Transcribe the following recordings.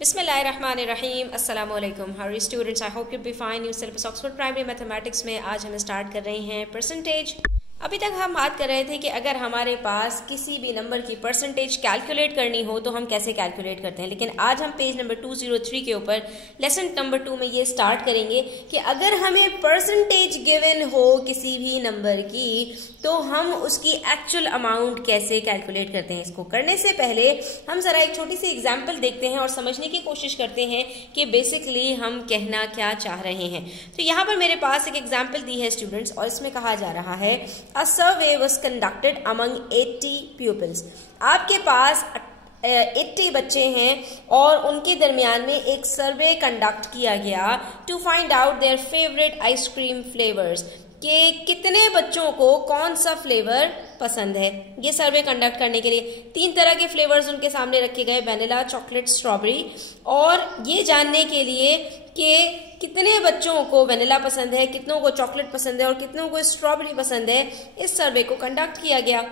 बिस्मिल्लाहिर्रहमानिर्रहीम अस्सलाम वालेकुम how students, I hope you be fine. New syllabus Oxford primary mathematics में आज हम स्टार्ट कर रहे हैं परसेंटेज। अभी तक हम बात कर रहे थे कि अगर हमारे पास किसी भी नंबर की परसेंटेज कैलकुलेट करनी हो तो हम कैसे कैलकुलेट करते हैं, लेकिन आज हम पेज नंबर 203 के ऊपर लेसन नंबर 2 में ये स्टार्ट करेंगे कि अगर हमें परसेंटेज गिवन हो किसी भी नंबर की तो हम उसकी एक्चुअल अमाउंट कैसे कैलकुलेट करते हैं। इसको करने से पहले हम जरा एक छोटी सी एग्जाम्पल देखते हैं और समझने की कोशिश करते हैं कि बेसिकली हम कहना क्या चाह रहे हैं। तो यहाँ पर मेरे पास एक एग्जाम्पल दी है स्टूडेंट्स, और इसमें कहा जा रहा है A survey was conducted among 80 pupils। आपके पास 80 बच्चे हैं और उनके दरमियान में एक सर्वे कंडक्ट किया गया to find out their favourite ice cream flavours, कि कितने बच्चों को कौन सा फ्लेवर पसंद है। ये सर्वे कंडक्ट करने के लिए 3 तरह के फ्लेवर्स उनके सामने रखे गए, वैनिला, चॉकलेट, स्ट्रॉबेरी, और ये जानने के लिए कि कितने बच्चों को वैनिला पसंद है, कितनों को चॉकलेट पसंद है और कितनों को स्ट्रॉबेरी पसंद है, इस सर्वे को कंडक्ट किया गया।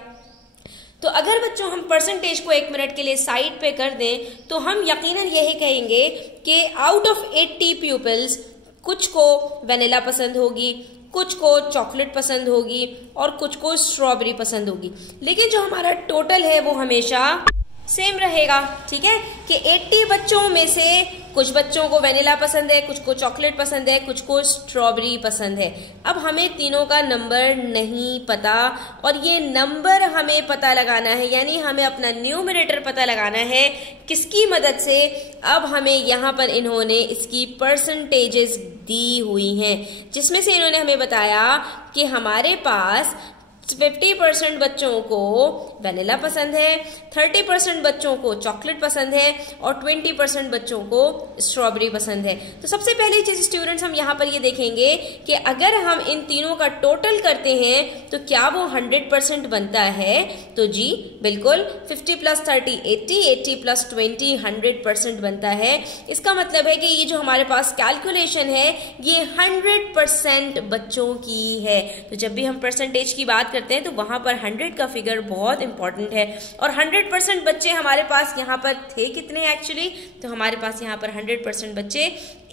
तो अगर बच्चों हम परसेंटेज को 1 मिनट के लिए साइड पे कर दें तो हम यकीनन यही कहेंगे कि आउट ऑफ 80 पीपल्स कुछ को वैनिला पसंद होगी, कुछ को चॉकलेट पसंद होगी और कुछ को स्ट्रॉबेरी पसंद होगी, लेकिन जो हमारा टोटल है वो हमेशा सेम रहेगा। ठीक है कि 80 बच्चों में से कुछ बच्चों को वैनिला पसंद है, कुछ को चॉकलेट पसंद है, कुछ को स्ट्रॉबेरी पसंद है। अब हमें तीनों का नंबर नहीं पता और ये नंबर हमें पता लगाना है, यानी हमें अपना न्यूमरेटर पता लगाना है। किसकी मदद से? अब हमें यहाँ पर इन्होंने इसकी परसेंटेजेस दी हुई हैं, जिसमें से इन्होंने हमें बताया कि हमारे पास 50% बच्चों को वैनिला पसंद है, 30% बच्चों को चॉकलेट पसंद है और 20% बच्चों को स्ट्रॉबेरी पसंद है। तो सबसे पहली चीज स्टूडेंट्स हम यहाँ पर ये देखेंगे कि अगर हम इन तीनों का टोटल करते हैं तो क्या वो 100% बनता है। तो जी बिल्कुल, 50 + 30 80, 80 + 20 100% बनता है। इसका मतलब है कि ये जो हमारे पास कैलकुलेशन है ये 100% बच्चों की है। तो जब भी हम परसेंटेज की बात करते हैं तो वहां पर 100 का फिगर बहुत इंपॉर्टेंट है, और 100% बच्चे हमारे पास यहाँ पर थे कितने एक्चुअली, तो हमारे पास यहाँ पर 100% बच्चे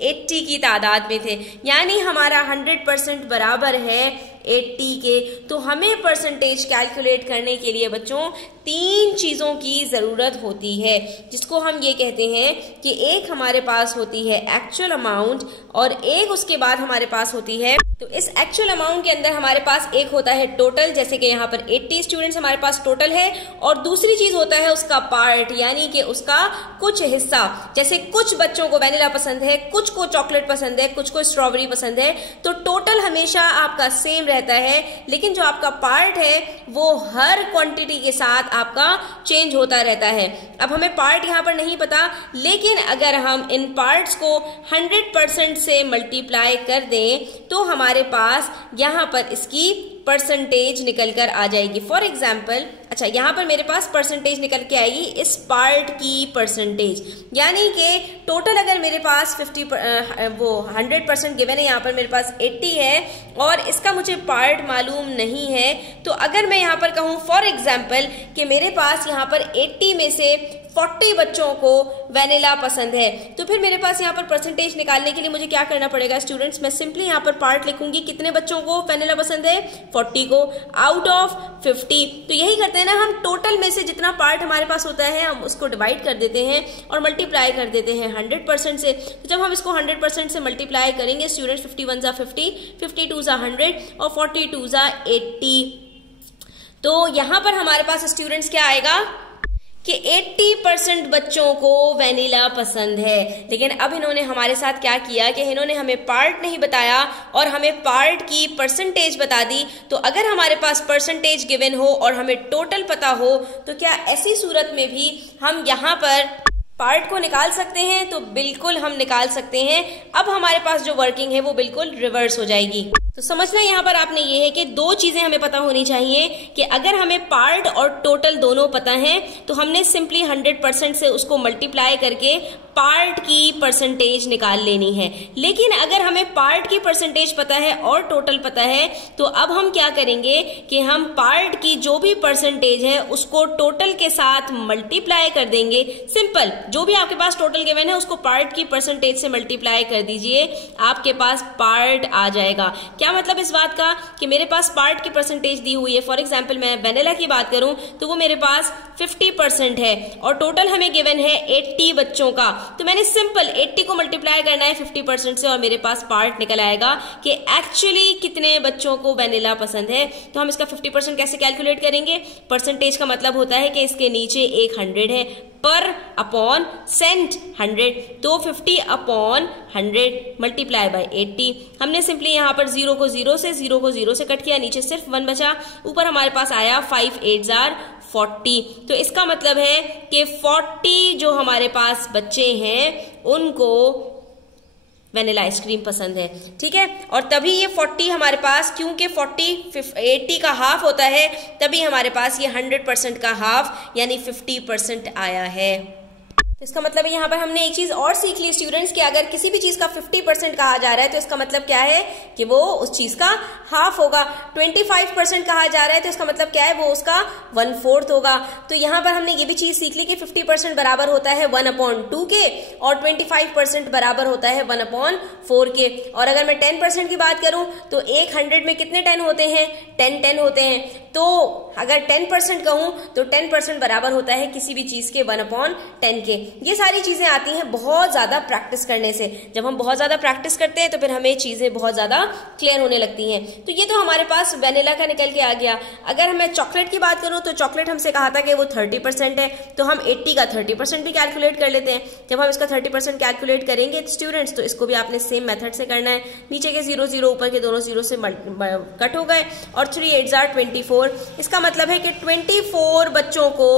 80 की तादाद में थे, यानी हमारा 100% बराबर है 80 के। तो हमें परसेंटेज कैलकुलेट करने के लिए बच्चों 3 चीजों की जरूरत होती है, जिसको हम ये कहते हैं कि एक हमारे पास होती है एक्चुअल अमाउंट और एक उसके बाद हमारे पास होती है। तो इस एक्चुअल अमाउंट के अंदर हमारे पास एक होता है टोटल, जैसे कि यहाँ पर 80 स्टूडेंट्स हमारे पास टोटल है, और दूसरी चीज होता है उसका पार्ट, यानी कि उसका कुछ हिस्सा। जैसे कुछ बच्चों को वैनिला पसंद है, कुछ को चॉकलेट पसंद है, कुछ को स्ट्रॉबेरी पसंद है। तो टोटल हमेशा आपका सेम रहता है, लेकिन जो आपका पार्ट है वो हर क्वांटिटी के साथ आपका चेंज होता रहता है। अब हमें पार्ट यहाँ पर नहीं पता, लेकिन अगर हम इन पार्ट्स को 100% से मल्टीप्लाई कर दें तो हमारे पास यहाँ पर इसकी परसेंटेज निकल कर आ जाएगी। फॉर एग्जाम्पल, अच्छा यहाँ पर मेरे पास परसेंटेज निकल के आएगी इस पार्ट की परसेंटेज, यानी कि टोटल अगर मेरे पास 100% गिवन है, यहाँ पर मेरे पास 80 है और इसका मुझे पार्ट मालूम नहीं है। तो अगर मैं यहाँ पर कहूँ फॉर एग्जाम्पल कि मेरे पास यहाँ पर 80 में से 40 बच्चों को वैनिला पसंद है, तो फिर मेरे पास यहाँ पर परसेंटेज निकालने के लिए मुझे क्या करना पड़ेगा स्टूडेंट्स? मैं सिंपली यहाँ पर पार्ट लिखूंगी, कितने बच्चों को वैनिला पसंद है? 40 को, आउट ऑफ 50। तो यही करते हैं ना हम, टोटल में से जितना पार्ट हमारे पास होता है हम उसको डिवाइड कर देते हैं और मल्टीप्लाई कर देते हैं 100% से। तो जब हम इसको 100% से मल्टीप्लाई करेंगे स्टूडेंट्स, 51 × 50, 52 × 100 और 42 × 80, तो यहाँ पर हमारे पास स्टूडेंट्स क्या आएगा कि 80% बच्चों को वैनिला पसंद है। लेकिन अब इन्होंने हमारे साथ क्या किया कि इन्होंने हमें पार्ट नहीं बताया और हमें पार्ट की परसेंटेज बता दी। तो अगर हमारे पास परसेंटेज गिवन हो और हमें टोटल पता हो तो क्या ऐसी सूरत में भी हम यहाँ पर पार्ट को निकाल सकते हैं? तो बिल्कुल हम निकाल सकते हैं। अब हमारे पास जो वर्किंग है वो बिल्कुल रिवर्स हो जाएगी। तो समझना यहाँ पर आपने ये है कि 2 चीजें हमें पता होनी चाहिए कि अगर हमें पार्ट और टोटल दोनों पता है तो हमने सिंपली 100% से उसको मल्टीप्लाई करके पार्ट की परसेंटेज निकाल लेनी है। लेकिन अगर हमें पार्ट की परसेंटेज पता है और टोटल पता है तो अब हम क्या करेंगे कि हम पार्ट की जो भी परसेंटेज है उसको टोटल के साथ मल्टीप्लाई कर देंगे। सिंपल, जो भी आपके पास टोटल गिवन है उसको पार्ट की परसेंटेज से मल्टीप्लाई कर दीजिए, आपके पास पार्ट आ जाएगा। क्या मतलब इस बात का कि मेरे पास पार्ट की परसेंटेज दी हुई है। फॉर एग्जाम्पल मैं वेनिला की बात करूं तो वो मेरे पास 50% है और टोटल हमें गिवन है 80 बच्चों का, तो मैंने सिंपल 80 को मल्टीप्लाई करना है 50% से और मेरे पास पार्ट निकल आएगा कि एक्चुअली कितने बच्चों को वेनिला पसंद है। तो हम इसका 50% कैसे कैलकुलेट करेंगे? परसेंटेज का मतलब होता है कि इसके नीचे एक 100 है, पर अपॉन सेंट 100, तो 50 अपॉन 100 मल्टीप्लाई बाय 80। हमने सिंपली यहाँ पर 0 को 0 से कट किया, नीचे सिर्फ 1 बचा, ऊपर हमारे पास आया 5 8 40। तो इसका मतलब है कि 40 जो हमारे पास बच्चे हैं उनको वेनिला आइसक्रीम पसंद है, ठीक है। और तभी ये 40 हमारे पास, क्योंकि 80 का हाफ होता है, तभी हमारे पास ये 100% का हाफ यानी 50% आया है। इसका मतलब यहाँ पर हमने एक चीज और सीख ली स्टूडेंट्स कि अगर किसी भी चीज का 50% कहा जा रहा है तो इसका मतलब क्या है कि वो उस चीज का हाफ होगा। 25% कहा जा रहा है तो इसका मतलब क्या है, वो उसका 1/4 होगा। तो यहाँ पर हमने ये भी चीज सीख ली कि 50% बराबर होता है 1/2 के और 25% बराबर होता है 1/4 के। और अगर मैं 10% की बात करूं तो एक 100 में कितने 10 होते हैं? 10 होते हैं। तो अगर 10% कहूं तो 10% बराबर होता है किसी भी चीज के 1/10 के। ये सारी चीजें आती हैं बहुत ज्यादा प्रैक्टिस करने से। जब हम बहुत ज्यादा प्रैक्टिस करते हैं तो फिर हमें चीजें बहुत ज्यादा क्लियर होने लगती हैं। तो ये तो हमारे पास वेनिला का निकल के आ गया। अगर मैं चॉकलेट की बात करूं तो चॉकलेट हमसे कहा था कि वो 30% है, तो हम 80 का 30% भी कैलकुलेट कर लेते हैं। जब हम इसका 30% कैलकुलेट करेंगे स्टूडेंट्स, तो इसको भी आपने सेम मेथड से करना है। नीचे के 0 0 ऊपर के दोनों 0 से कट हो गए और 3 8 24। इसका मतलब है कि 24 बच्चों को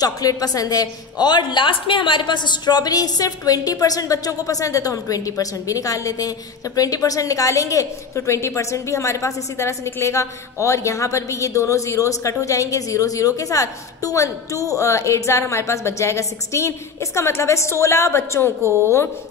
चॉकलेट पसंद है। और लास्ट में हमारे पास स्ट्रॉबेरी सिर्फ 20% बच्चों को पसंद है, तो हम 20% भी निकाल लेते हैं। जब 20% निकालेंगे तो 20% भी हमारे पास इसी तरह से निकलेगा। और यहाँ पर भी ये दोनों जीरोस कट हो जाएंगे 0 0 के साथ। 2 8 हमारे पास बच जाएगा 16। इसका मतलब है 16 बच्चों को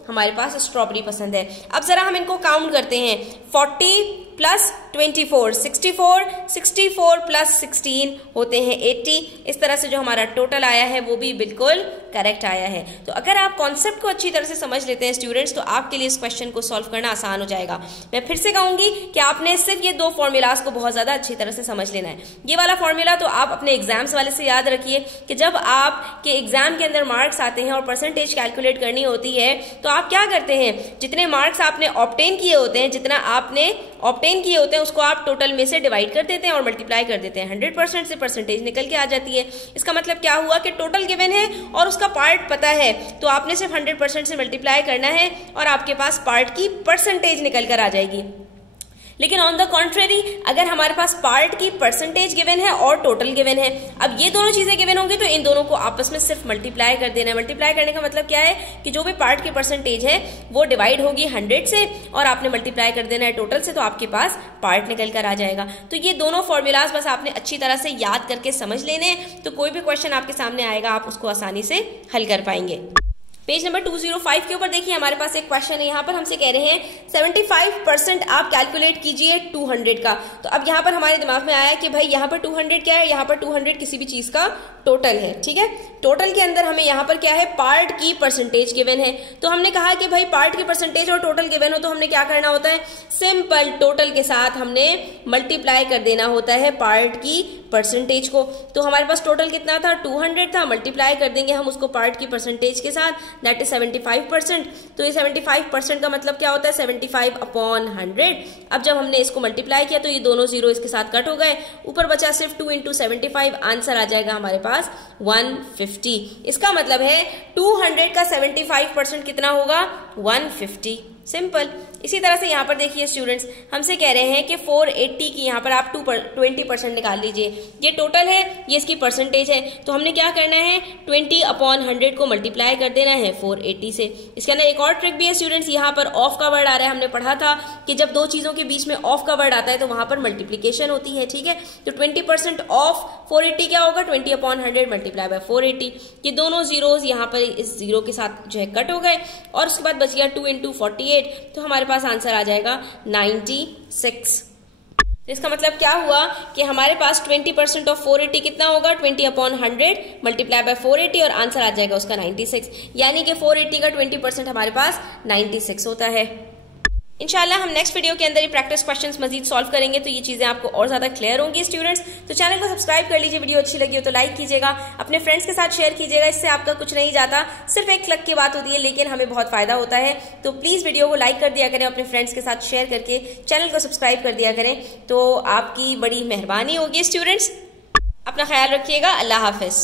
हमारे पास स्ट्रॉबेरी पसंद है। अब जरा हम इनको काउंट करते हैं। 40 प्लस 24 64, 64 प्लस 16 होते हैं 80। इस तरह से जो हमारा टोटल आया है वो भी बिल्कुल करेक्ट आया है। तो अगर आप कॉन्सेप्ट को अच्छी तरह से समझ लेते हैं स्टूडेंट्स, तो आपके लिए इस क्वेश्चन को सॉल्व करना आसान हो जाएगा। मैं फिर से कहूंगी कि आपने सिर्फ ये 2 फॉर्मूलाज को बहुत ज्यादा अच्छी तरह से समझ लेना है। ये वाला फॉर्मूला तो आप अपने एग्जाम्स वाले से याद रखिए कि जब आपके एग्जाम के अंदर मार्क्स आते हैं और परसेंटेज कैलकुलेट करनी होती है तो आप क्या करते हैं, जितने मार्क्स आपने ऑब्टेन किए होते हैं, जितना आपने ऑब्टेन किए होते हैं उसको आप टोटल में से डिवाइड कर देते हैं और मल्टीप्लाई कर देते हैं। 100% से परसेंटेज निकल के आ जाती है। इसका मतलब क्या हुआ कि टोटल गिवन है और उसका पार्ट पता है, तो आपने सिर्फ 100% से मल्टीप्लाई करना है और आपके पास पार्ट की परसेंटेज निकल कर आ जाएगी। लेकिन ऑन द कॉन्ट्रेरी, अगर हमारे पास पार्ट की परसेंटेज गिवन है और टोटल गिवन है, अब ये दोनों चीजें गिवन होंगी तो इन दोनों को आपस में सिर्फ मल्टीप्लाई कर देना है। मल्टीप्लाई करने का मतलब क्या है कि जो भी पार्ट की परसेंटेज है वो डिवाइड होगी 100 से और आपने मल्टीप्लाई कर देना है टोटल से, तो आपके पास पार्ट निकल कर आ जाएगा। तो ये दोनों फॉर्मूलाज बस आपने अच्छी तरह से याद करके समझ लेने, तो कोई भी क्वेश्चन आपके सामने आएगा आप उसको आसानी से हल कर पाएंगे। पेज नंबर 205 के ऊपर देखिए हमारे पास एक क्वेश्चन है। यहाँ पर हमसे कह रहे हैं 75% आप कैलकुलेट कीजिए 200 का। तो अब यहाँ पर हमारे दिमाग में आया कि भाई यहाँ पर 200 क्या है, यहाँ पर 200 किसी भी चीज का टोटल है, ठीक है। टोटल के अंदर हमें यहाँ पर क्या है, पार्ट की परसेंटेज गिवन है। तो हमने कहा कि भाई पार्ट की परसेंटेज और टोटल गिवन हो तो हमने क्या करना होता है, सिंपल टोटल के साथ हमने मल्टीप्लाई कर देना होता है पार्ट की परसेंटेज को। तो हमारे पास टोटल कितना था, 200 था, मल्टीप्लाई कर देंगे हम उसको पार्ट की परसेंटेज के साथ, दैट इज 75%। तो ये 75% का मतलब क्या होता है, 75/100। अब जब हमने इसको मल्टीप्लाई किया तो ये दोनों जीरो इसके साथ कट हो गए, ऊपर बचा सिर्फ 2 × 75, आंसर आ जाएगा हमारे पास 150। इसका मतलब है 200 का 75% कितना होगा, 150। सिंपल। इसी तरह से यहाँ पर देखिए स्टूडेंट्स, हमसे कह रहे हैं कि 480 की यहाँ पर आप 20% निकाल लीजिए। ये टोटल है, ये इसकी परसेंटेज है, तो हमने क्या करना है, 20/100 को मल्टीप्लाई कर देना है 480 से। इसके अंदर एक और ट्रिक भी है स्टूडेंट्स, यहाँ पर ऑफ का वर्ड आ रहा है। हमने पढ़ा था कि जब दो चीजों के बीच में ऑफ का वर्ड आता है तो वहां पर मल्टीप्लीकेशन होती है, ठीक है। तो 20% ऑफ 480 क्या होगा, 20/100 मल्टीप्लाई बाय 480। ये दोनों जीरोस यहाँ पर इस जीरो के साथ जो है कट हो गए और उसके बाद बच गया 2 × 48, तो हमारे पास आंसर आ जाएगा 96। इसका मतलब क्या हुआ कि हमारे पास 20% ऑफ 480 कितना होगा, 20/100 मल्टीप्लाई बाय 480 और आंसर आ जाएगा उसका 96। यानी कि 480 का 20% हमारे पास 96 होता है। इंशाल्लाह हम नेक्स्ट वीडियो के अंदर ही प्रैक्टिस क्वेश्चंस मजीद सॉल्व करेंगे, तो ये चीज़ें आपको और ज़्यादा क्लियर होंगी स्टूडेंट्स। तो चैनल को सब्सक्राइब कर लीजिए, वीडियो अच्छी लगी हो तो लाइक कीजिएगा, अपने फ्रेंड्स के साथ शेयर कीजिएगा। इससे आपका कुछ नहीं जाता, सिर्फ एक क्लिक की बात होती है, लेकिन हमें बहुत फायदा होता है। तो प्लीज़ वीडियो को लाइक कर दिया करें, अपने फ्रेंड्स के साथ शेयर करके चैनल को सब्सक्राइब कर दिया करें, तो आपकी बड़ी मेहरबानी होगी स्टूडेंट्स। अपना ख्याल रखिएगा। अल्लाह हाफिज़।